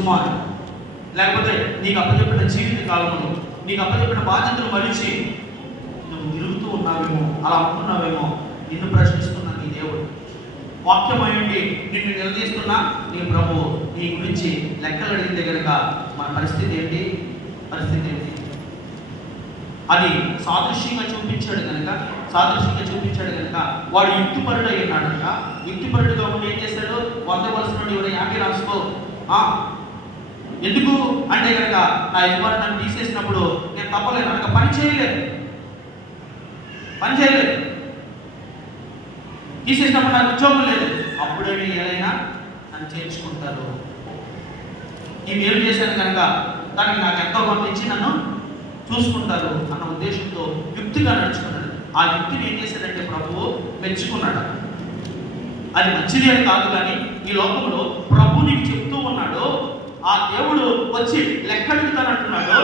యజమానుడు, లేకపోతే నీకు అప్పచెప్పిన జీవిత కాలంలో నీకు అప్పచెప్పిన బాధ్యతలు మరిచి నువ్వు తిరుగుతూ ఉన్నావేమో, అలా ఉంటున్నావేమో. నిన్ను ప్రశ్నిస్తున్నా నీ దేవుడు. వాక్యమైంది నిన్ను నిలదీస్తున్నా నీ ప్రభువు నీ గురించి లెక్కలు అడిగితే కనుక మన పరిస్థితి ఏంటి? అది సాదృశ్యంగా చూపించాడు కనుక వాడు యుక్తిపరుడు అయి ఉన్నాడు కనుక, యుక్తిపరుడుగా ఉండి ఏం చేశాడు? 100 వలస నుండి 50 రాసుకో. ఎందుకు అంటే కనుక నా యజమాని నన్ను తీసేసినప్పుడు నేను తప్పలేదు, కనుక పని చేయలేదు. తీసేసినప్పుడు నాకు ఉద్యోగం లేదు, అప్పుడే ఏదైనా నన్ను చేర్చుకుంటారు. ఈ మేలు చేశాను కనుక దానికి నాకు ఎంతో కొంత ఇచ్చి నన్ను చూసుకుంటారు అన్న ఉద్దేశంతో యుక్తిగా నడుచుకున్నాడు. ఆ యుక్తిని ఏం చేశాడంటే ప్రభువు మెచ్చుకున్నాడు. అది మంచిది అని కాదు, కానీ ఈ లోకంలో ప్రభు నీకు చెప్తూ ఉన్నాడు, ఆ దేవుడు వచ్చి లెక్కడుగుతానంటున్నాడు,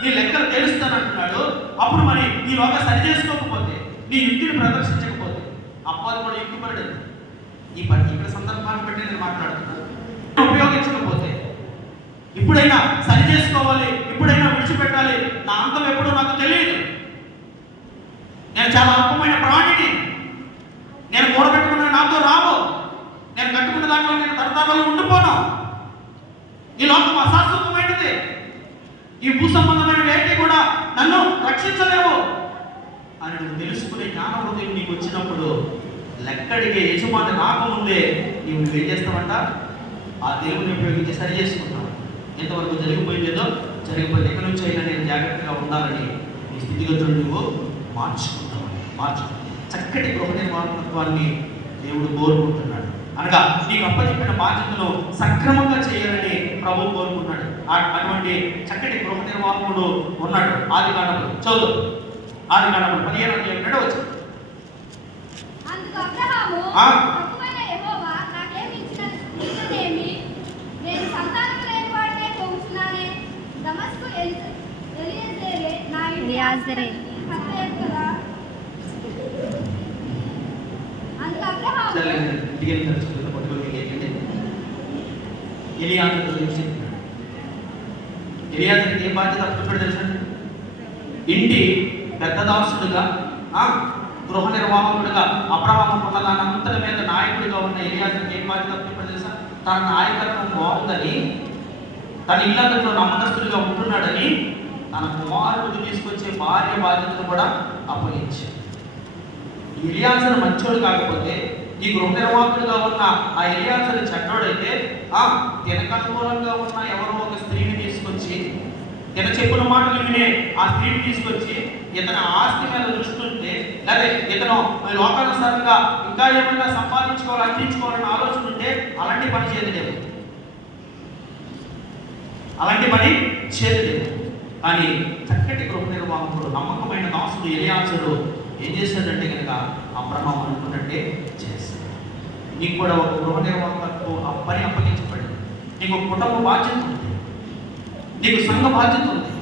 నీ లెక్కలు తెలుస్తానంటున్నాడు. అప్పుడు మరి నీ లోక సరి చేసుకోకపోతే, నీ యుక్తిని ప్రదర్శించకపోతే, అప్పాలు కూడా యుక్తిపడదు. ఇక్కడ సందర్భాన్ని బట్టి నేను మాట్లాడుతున్నాను. ఉపయోగించకపోతే, ఇప్పుడైనా సరి చేసుకోవాలి, ఇప్పుడైనా విడిచిపెట్టాలి, నా అంతం ఎప్పుడో నాకు తెలియదు, నేను చాలా అల్పమైన ప్రాణిని, నేను కూడబెట్టుకున్న నాతో రావు, నేను కట్టుకున్న దాంట్లో నేను తరతరాలు ఉండిపోను, ఈ లోకం అశాశ్వతమైనది, ఈ భూ సంబంధమైన వేటి కూడా నన్ను రక్షించలేవు అని నువ్వు తెలుసుకునే జ్ఞాన హృదయం నీకు వచ్చినప్పుడు, లెక్కడికి యజమాని రాకముందే నువ్వేం చేస్తావంట? ఆ దేవుని ఉపయోగించి సరి చేసుకుంటావు. ఎంతవరకు జరిగిపోయిందేదో జరిగిపోయింది, ఎక్కడి నుంచి అయినా నేను జాగ్రత్తగా ఉండాలని నీ స్థితిగతులు నువ్వు మార్చుకుంటావు. చక్కటి గృహ నిర్మాణత్వాన్ని దేవుడు కోరుకుంటున్నాడు. అనగా నీకు అప్పచెప్పిన బాధ్యతను సక్రమంగా చేయాలని ప్రభువు కోరుకున్నాడు. అటువంటి చక్కటి గృహ నిర్వాహకుడు ఉన్నాడు. ఆదికాండములో చదువు, ఆదికాండములో 15వ అధ్యాయం 2వ వచనం. ఎలియాజరుకి ఏ బాధ్యత అప్పచెప్పాడు తెలుసా? ఇంటి పెద్ద దాసుడుగా, గృహ నిర్వాహకుడుగా, అబ్రహాము ఉన్న దానంతటి మీద నాయకుడిగా ఉన్న ఎలియాజరుకి ఏ బాధ్యత అప్పచెప్పాడు తెలుసా? తన నాయకత్వం బాగుందని, తన ఇల్లంతలో నమ్మకస్తుడిగా ఉంటున్నాడని తన కుమారుడికి తీసుకొచ్చే భార్య బాధ్యతను కూడా అప్పగించాడు. ఎలియాజరు మంచోడు కాకపోతే, ఈ గృహ నిర్వాహకుడిగా ఉన్న ఆ ఎలియాజరు చెడ్డోడైతే, తినకు అనుకూలంగా ఉన్న ఎవరో ఒక స్త్రీని తీసుకొచ్చి, తిన చెప్పిన మాటలు వినే ఆ స్త్రీని తీసుకొచ్చి, ఇతని ఆస్తి మీద దృష్టి ఉంటే, లేదా ఇతను లోకానుసారంగా ఇంకా ఏమైనా సంపాదించుకోవాలి, అందించుకోవాలని ఆలోచన ఉంటే అలాంటి పని చేయలేము. కానీ చక్కటి గృహ నిర్వాహకుడు, నమ్మకమైన దాసుడు ఎలియాజరు ఏం చేశాడంటే కనుక అబ్రహాము అనుకున్నట్టే చేశాడు. నీకు కూడా ఒక గృహ నిర్వాహకులకు ఆ పని అప్పగించబడింది. నీకు కుటుంబ బాధ్యత ఉంది, నీకు సంఘ బాధ్యత ఉంది,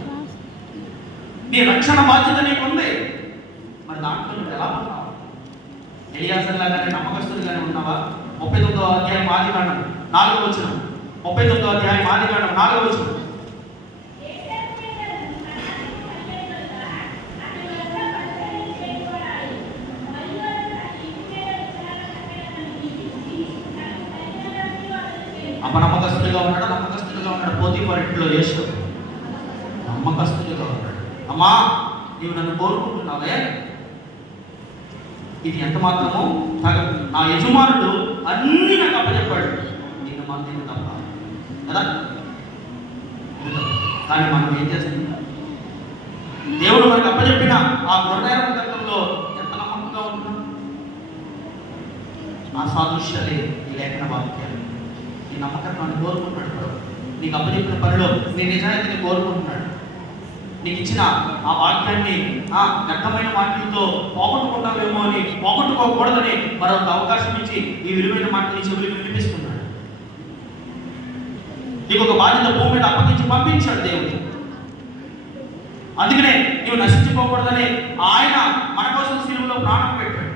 నీ రక్షణ బాధ్యత నీకు ఉంది. మరి దాంట్లో నువ్వు ఎలా ఉన్నావు? ఎలియాజరు లాగానే నమ్మకస్తుడిగానే ఉన్నావా? 39వ అధ్యాయం ఆదికాండం 4వ వచనం. 39వ అధ్యాయం ఆదికాండం 4వ వచనం. నమ్మకస్తుడిగా ఉన్నాడు. పోతీఫరు ఇంట్లో యేసు నమ్మకస్తుడిగా ఉన్నాడు. అమ్మా, నీవు నన్ను కోరుకుంటున్నావే, ఇది ఎంత మాత్రమో తగదు. నా యజమానుడు అన్ని నాకు అప్పచెప్పాడు, నిన్ను మందిని తప్ప కదా. కానీ మనం ఏం చేస్తుంది? దేవుడు మనకు అప్పచెప్పిన ఆ గృహనిర్వాహకంలో ఎంత నమ్మకంగా ఉంటున్నాం? ఆ సాదృశ్యాలే ఈ లేఖన వాక్యాలు. నీ నమ్మకత్వాన్ని కోరుకుంటున్నాడు ప్రభు. నీకు అప్పచెప్పిన పనిలో నీ నిజాయితీని కోరుకుంటున్నాడు. నీకు ఇచ్చిన ఆ వాక్యాన్ని దట్టమైన మాటలతో పోగొట్టుకుంటావేమో అని, పోగొట్టుకోకూడదని మరొక అవకాశం ఇచ్చి ఈ విలువైన మాటని చెవులకు వినిపిస్తున్నాడు. నీకు ఒక బాధ్యత భూమి మీద అప్పగించి పంపించాడు దేవుడు. అందుకనే నీవు నశించుకోకూడదని ఆయన మన కోసం సిలువలో ప్రాణం పెట్టాడు.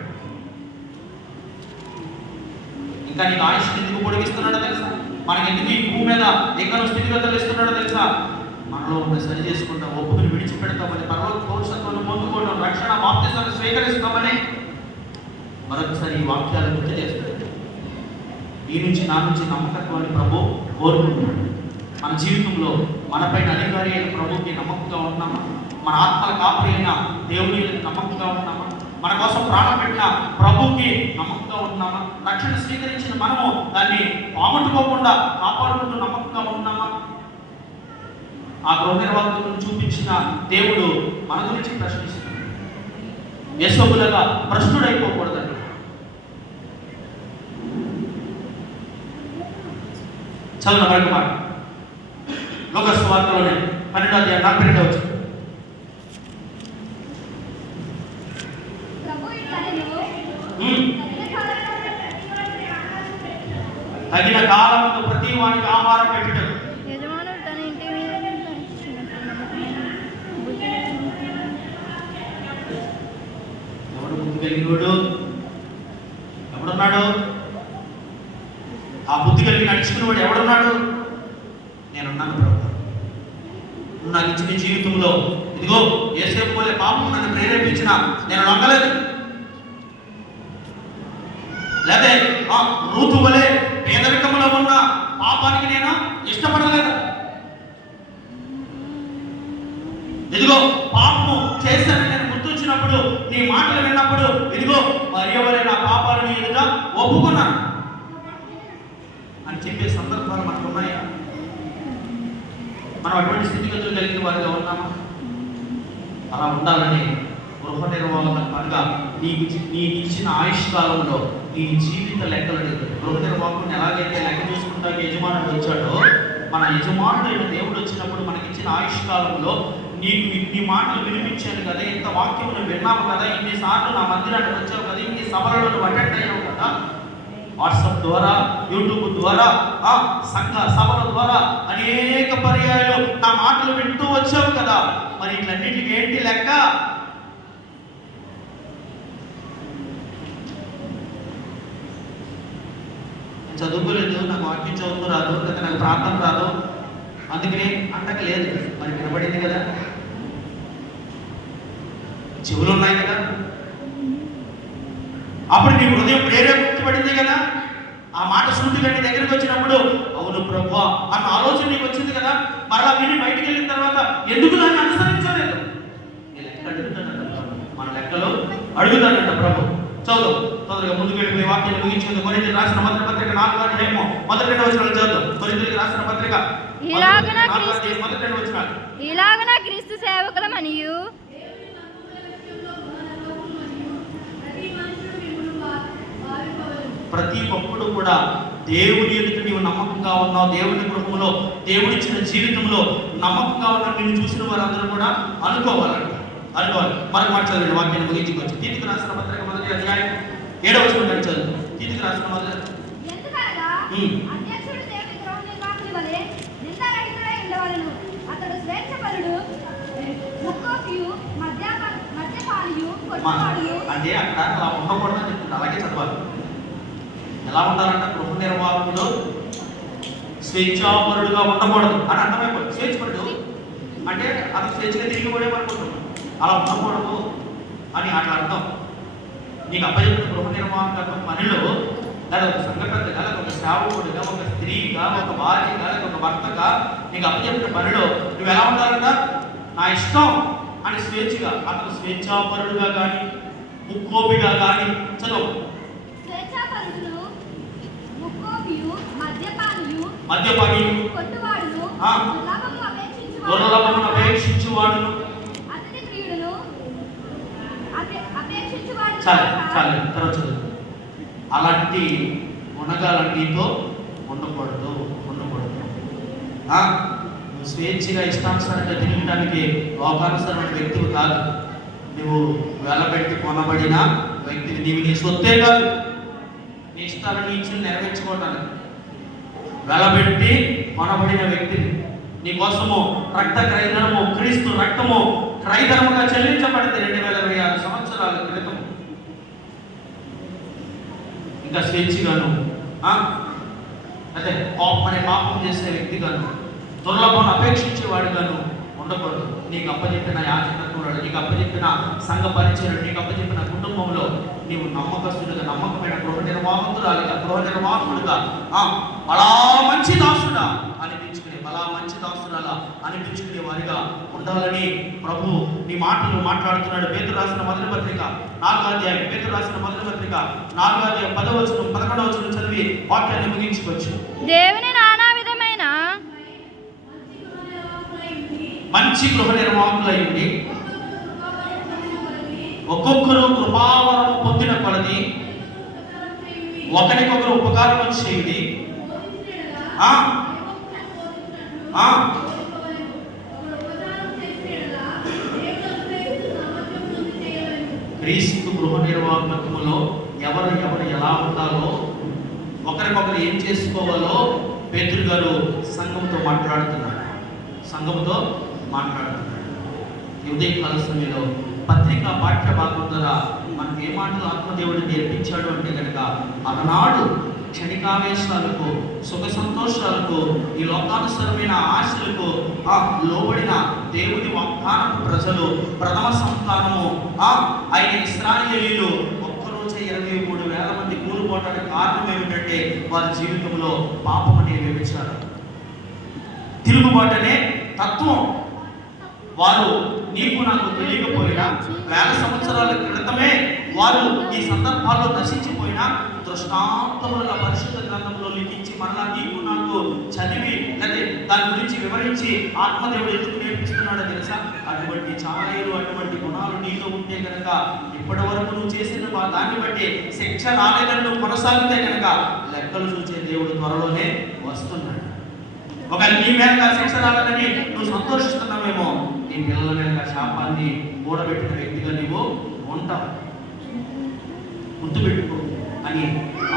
ఇంకా నీకు ఆయుష్ ఎందుకు పొడిగిస్తున్నాడో తెలుసా? మనకి ఎందుకు ఈ భూమి మీద ఎక్కడ స్థితిగతులు ఇస్తున్నాడో తెలుసా? మనలో ఉన్న సరి చేసుకుంటాం, ఒప్పుకుని విడిచిపెడతామని, పరలోక పౌరుషత్వాన్ని పొందుకోవడం, రక్షణ బాప్తిసాన్ని స్వీకరిస్తామని మరొకసారి ఈ వాక్యాలు గుర్తు చేస్తాడు. ఈ నుంచి నా నుంచి నమ్మకత్వాన్ని ప్రభు కోరుకుంటున్నాడు. మన జీవితంలో మనపైన అధికారి అయిన ప్రభుకి నమ్మకంగా ఉంటున్నామా? మన ఆత్మల కాపురి అయిన దేవుని నమ్మకంగా ఉంటున్నామా? మన కోసం ప్రాణం పెట్టిన ప్రభుకి నమ్మకంగా ఉంటున్నామా? రక్షణ స్వీకరించిన మనము దాన్ని పోగొట్టుకోకుండా కాపాడుకుంటూ నమ్మకంగా ఉంటున్నామా? ఆ గృహనిర్వాహకులను చూపించిన దేవుడు మన గురించి ప్రశ్నిస్తున్నాడు. యశోబులుగా భ్రష్టుడైపోకూడదండి. చదువు మరొక మాట లోకాసు వార్తలోనే 12వ అధ్యాయం 42వ వచనం. తగిన కాలమున ప్రతి వానికి ఆహారం పెట్టుట. యజమానుడు తన ఇంటి మీద ఎవడు బుద్ధి కలిగినోడు? ఎవడున్నాడు? ఆ బుద్ధి కలిగి నడుచుకునేవాడు ఎవడున్నాడు? నేనున్నాను ప్రభు. నువ్వు నాకు ఇచ్చిన జీవితంలో ఇదిగో యేసేపు వలె పాపం నన్ను ప్రేరేపించిన నేను నమ్మలేదు. లేదా రూతు వలె పేదరికంలో ఉన్న పాపానికి నేను ఇష్టపడలేదు. ఇదిగో పాపము చేశానని నేను గుర్తొచ్చినప్పుడు, నీ మాటలు విన్నప్పుడు ఇదిగో మరియ వలె నా పాపాలను ఎదుట ఒప్పుకున్నాను అని చెప్పే సందర్భాలు మనకు ఉన్నాయా? మనం అటువంటి స్థితిగతులు కలిగిన వారిగా ఉన్నామా? అలా ఉండాలని గృహ నిర్వాహకులుగా నీకు ఇచ్చిన ఆయుష్ కాలంలో నీ జీవిత లెక్కలు గృహ నిర్వాహకుని ఎలాగైతే లెక్క చూసుకుంటానికి యజమానుడు వచ్చాడో, మన యజమానుడైన దేవుడు వచ్చినప్పుడు మనకిచ్చిన ఆయుష్ కాలంలో నీకు ఇన్ని మాటలు వినిపించాను కదా, ఇంత వాక్యమును విన్నాము కదా, ఇన్నిసార్లు నా మందిరానికి వచ్చావు కదా, ఇన్ని సభలను అటెండ్ అయ్యావు కదా, వాట్సాప్ ద్వారా, యూట్యూబ్ ద్వారా, సంఘ సభల ద్వారా అనేక పర్యాయాలు నా మాటలు వింటూ వచ్చావు కదా, మరి ఇట్లన్నిటికీ ఏంటి లెక్క? చదువుకోలేదు, నాకు వాక్యం చదువుతూ రాదు, లేదా నాకు ప్రార్థన రాదు, అందుకనే అంటకలేదు. మరి వినబడింది కదా, చెవులు ఉన్నాయి కదా, అప్పుడు నీ హృదయం ప్రేరేపించబడింది కదా, ఆ మాట శృతి గట్టి దగ్గరికి వచ్చినప్పుడు అవును ప్రభువా అన్న ఆలోచన నీకు వచ్చింది కదా, మరలా విని బయటికి వెళ్ళిన తర్వాత ఎందుకు దాన్ని అనుసరించలేదు? నీ లెక్క అడుగుతానంట ప్రభు, మన లెక్కలు అడుగుతానంట ప్రభు. చదువు తొందరగా ముందుకు వెళ్ళిపోయి వాక్యం ముగించుకుంది. కొరింథీయులకు రాసిన మొదటి పత్రిక 4వ అధ్యాయము మొదటి 2వ వచనాలు చదువు. కొరింథీయులకు రాసిన పత్రిక ఇలాగన క్రీస్తు సేవకులమనియు ప్రతి ఒక్కడు కూడా దేవుని ఎదుట నీవు నమ్మకంగా ఉన్నావు, దేవుని గృహంలో దేవుడిచ్చిన జీవితంలో నమ్మకంగా ఉన్న నిన్ను చూసిన వారందరూ కూడా అనుకోవాలి. మనకు మాట్లాడండి వాక్యాన్ని ముగించుకోవచ్చు. తీతుకు రాసిన పత్రిక మొదటి అధ్యాయం 7వ వచనం చదువు. తీతుకు రాసిన మొదటి అంటే అక్కడ అలా ఉండకూడదని చెప్తుంది. అలాగే చదవాలి. ఎలా ఉండాలంట? గృహ నిర్వాహకుడు స్వేచ్ఛాపరుడుగా ఉండకూడదు అని అర్థమైపోయింది. స్వేచ్ఛపరుడు అంటే అది స్వేచ్ఛగా తిరిగిపోయేమనుకుంటున్నాం. అలా ఉండకూడదు అని అట్లా అర్థం. నీకు అప్పచెప్పిన గృహ నిర్వాహక పనిలో లేదా ఒక సంఘ పెద్దగా, లేదా ఒక సేవకుడిగా, ఒక స్త్రీగా, ఒక భార్యగా, లేదా ఒక భర్తగా నీకు అప్పచెప్పిన పనిలో నువ్వు ఎలా ఉండాలంట? నా ఇష్టం అని స్వేచ్ఛగా, అతను స్వేచ్ఛాపరుడుగా కానీ ముక్కోపిగా కానీ చదువు. మద్యపాని దుర్లభమును అపేక్షించువాడును. చాలు తర్వాత చదువు. అలాంటి గుణగాలన్నితో ఉండకూడదు. నువ్వు స్వేచ్ఛగా ఇష్టానుసారంగా తిరగడానికి లోకానుసరమైన వ్యక్తివి కాదు. నువ్వు వెలబెట్టి కొనబడిన వ్యక్తిని. నీవు నీ సొత్తే కాదు, నీ ఇష్టాలను ఇచ్చి నెరవేర్చుకోవటానికి వెలబెట్టి కొనబడిన వ్యక్తిని. నీ కోసము రక్త క్రైదనము, క్రీస్తు రక్తము క్రైదనముగా చెల్లించబడింది 2026 సంవత్సరాల క్రితం. ఇంకా స్వేచ్ఛగాను అదే కోపం అనే పాపం చేసే వ్యక్తిగాను, దుర్లభం అపేక్షించేవాడుగాను ఉండకూడదు. నీకు అప్పచెప్పిన యాజకత్వంలో, నీకు అప్పచెప్పిన సంఘ పరిచయం, నీకు అప్పచెప్పిన కుటుంబంలో నీవు నమ్మకస్తుడుగా, నమ్మకమైన గృహ నిర్వాహకురాలిగా, గృహ నిర్వాహకుడుగా అలా మంచి దాసుడా అనిపించుకునే, అలా మంచి దాసురాలా అనిపించుకునే వారిగా ఉండాలని ప్రభు నీ మాటలు మాట్లాడుతున్నాడు. పేతురు రాసిన మొదటి పత్రిక 4వ అధ్యాయం, పేతురు రాసిన మొదటి పత్రిక 4వ అధ్యాయం 10వ వచనం 11వ వచనం చదివి వాక్యాన్ని ముగించుకోవచ్చు. దేవుని నానా విధమైన మంచి గృహ నిర్వాహకులై ఉండి ఒక్కొక్కరు కృపావరం పొందిన కొలది ఒకరికొకరు ఉపకారం చేయుడి. క్రీస్తు గృహ నిర్వాహకత్వంలో ఎవరు ఎలా ఉండాలో, ఒకరికొకరు ఏం చేసుకోవాలో పేతురు గారు సంఘంతో మాట్లాడుతున్నాడు. ఈ ఉదయకాల సమయంలో పత్రికా పాఠ్య భాగం ద్వారా మనకి ఏ మాటలు ఆత్మదేవుడు నేర్పించాడు అంటే కనుక, అలనాడు క్షణికావేశాలకు, సుఖ సంతోషాలకు, ఈ లోకానుసరమైన ఆశలకు లోబడిన దేవుని వాగ్దానపు ప్రజలు, ప్రథమ సంతానము అయిన ఇశ్రాయేలీయులు ఒక్కరోజే 23,000 మంది కూలిపోవడానికి కారణం ఏమిటంటే వారి జీవితంలో పాపం అనే వ్యభిచారం, తిరుగుబాటనే తత్వం. వారు నీకు నాకు తెలియకపోయినా 1000 సంవత్సరాల క్రితమే వారు ఈ సందర్భాల్లో నశించిపోయినా దృష్టాంతములుగా పరిశుద్ధ గ్రంథంలో లిఖించి మరలా నీకు నాకు చదివి లేదా దాని గురించి వివరించి ఆత్మదేవుడు ఎందుకు నేర్పిస్తున్నాడో తెలుసా? అటువంటి ఛాయలు, అటువంటి గుణాలు నీలో ఉంటే కనుక ఇప్పటి వరకు నువ్వు చేసిన దాన్ని బట్టి శిక్ష రాలేదని నువ్వు కొనసాగితే కనుక లెక్కలు చూసే దేవుడు త్వరలోనే వస్తున్నాడు. ఒకవేళ నీ మీద శిక్ష రాలేదని నువ్వు సంతోషిస్తున్నావేమో, నీ పిల్లల మీద శాపాన్ని కూడబెట్టిన వ్యక్తిగా నీవు ఉంటావు. గుర్తుపెట్టుకో అని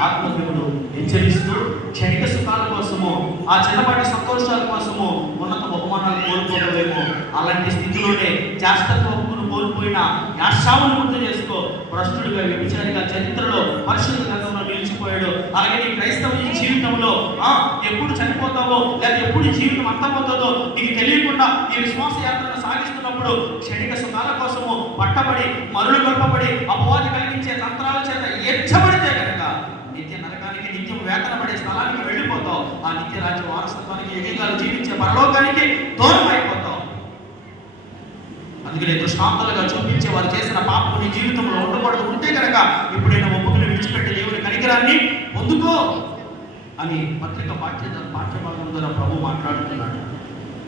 ఆత్మదేవుడు హెచ్చరిస్తూ, క్షణిక సుఖాల కోసము, ఆ చిన్నపాటి సంతోషాల కోసము ఉన్నత బహుమానాలు కోల్పోవడమేమో, అలాంటి స్థితిలోనే జాస్తత్వమును కోల్పోయిన యాశావును గుర్తు చేసుకో. భ్రష్టుడిగా, వ్యభిచారిగా చరిత్రలో పరిశుద్ధ గ్రంథంలో నిలిచిపోయాడు. అలాగే నీ క్రైస్తవ జీవితంలో ఎప్పుడు చనిపోతావో లేదా ఎప్పుడు జీవితం అంతమవుతుందో నీకు తెలియకుండా ఈ విశ్వాస యాత్రను సాగిస్తున్నప్పుడు క్షణిక సుఖాల కోసము పట్టబడి, మరులు గొప్పబడి, అపవాది కలిగించే తంత్రాల చేత ఎచ్చబడితే కనుక నిత్య నరకానికి, నిత్యం వేతన పడే స్థలానికి వెళ్ళిపోతావు. ఆ నిత్య రాజ్య వారసత్వానికి, యుగాలు జీవించే పరలోకానికి దూరం అయిపోతావు. అందుకనే దృష్టాంతాలుగా చూపించే వారు చేసిన పాపం నీ జీవితంలో ఉండకూడదు. ఉంటే కనుక ఇప్పుడైనా ఒప్పుకుని విడిచిపెట్టి దేవుని కనికరాన్ని పొందుకో అని పత్రిక పాఠ్యభాగం ద్వారా ప్రభు మాట్లాడుతున్నాడు.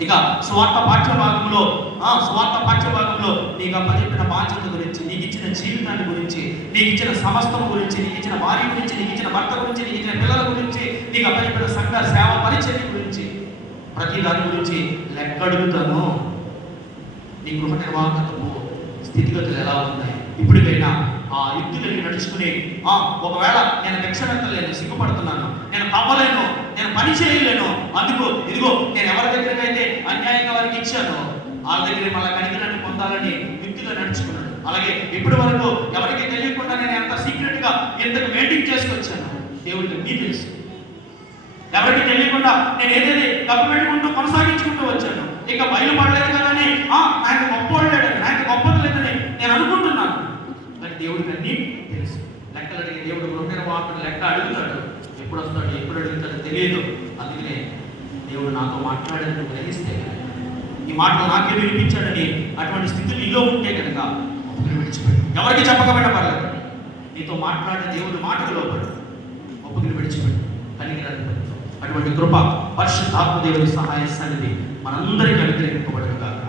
ఇక స్వార్థ పాఠ్యభాగంలో నీకు అప్పచెప్పిన బాధ్యత గురించి, నీకు ఇచ్చిన జీవితాన్ని గురించి, నీకు ఇచ్చిన సమస్తం గురించి, నీకు ఇచ్చిన భార్య గురించి, నీకు ఇచ్చిన భర్త గురించి, నీకు ఇచ్చిన పిల్లల గురించి, నీకు అప్పచెప్పిన సంఘ సేవ పరిచర్య గురించి, ప్రతి దాని గురించి లెక్క అడుగుతాను. నీ గృహ నిర్వాహకత్వము స్థితిగతులు ఎలా ఉన్నాయి? ఇప్పటికైనా ఆ యుక్తి కలిగి నడుచుకుని, ఒకవేళ నేను భిక్షమెత్తలేను, సిగ్గుపడుతున్నాను, నేను తవ్వలేను, నేను పని చేయలేను, అందుకు ఇదిగో నేను ఎవరి దగ్గరికైతే అన్యాయంగా వారికి ఇచ్చాను వాళ్ళ దగ్గర మళ్ళీ కనికరాన్ని పొందాలని యుక్తిగా నడుచుకున్నాడు. అలాగే ఇప్పటి వరకు ఎవరికి తెలియకుండా నేను ఎంత సీక్రెట్ గా ఎంతకు మెయింటైన్ చేసుకొచ్చాను దేవుడికి నీ తెలుసు. ఎవరికి తెలియకుండా నేను ఏదైతే తప్పు పెట్టుకుంటూ కొనసాగించుకుంటూ వచ్చాను. ఇక బయలుపడలేదు కదా అని నాకు గొప్పవాడు లేడని, నాకు గొప్పది లేదని నేను అనుకుంటున్నాను. కానీ దేవుడికి అన్నీ తెలుసు. లెక్కలు అడిగి దేవుడు గృహ నిర్వాహకుడు లెక్క అడుగుతాడు. ఎప్పుడు వస్తాడు, ఎప్పుడు అడుగుతాడో తెలియదు. అందుకనే దేవుడు నాతో మాట్లాడేందుకు గ్రహిస్తే కనుక, ఈ మాటలు నాకే వినిపించాడని అటువంటి స్థితి నీలో ఉంటే కనుక ఒప్పుకుని విడిచిపెట్టు. ఎవరికి చెప్పకపోయినా పర్లేదు, నీతో మాట్లాడే దేవుడి మాటకు లోపడు, ఒప్పుకుని విడిచిపెట్టు. కనికరాన్ని అటువంటి కృప పరిశుద్ధాత్మ దేవుడి సహాయ సన్నిధి మనందరికీ అనుగ్రహింపబడును గాక.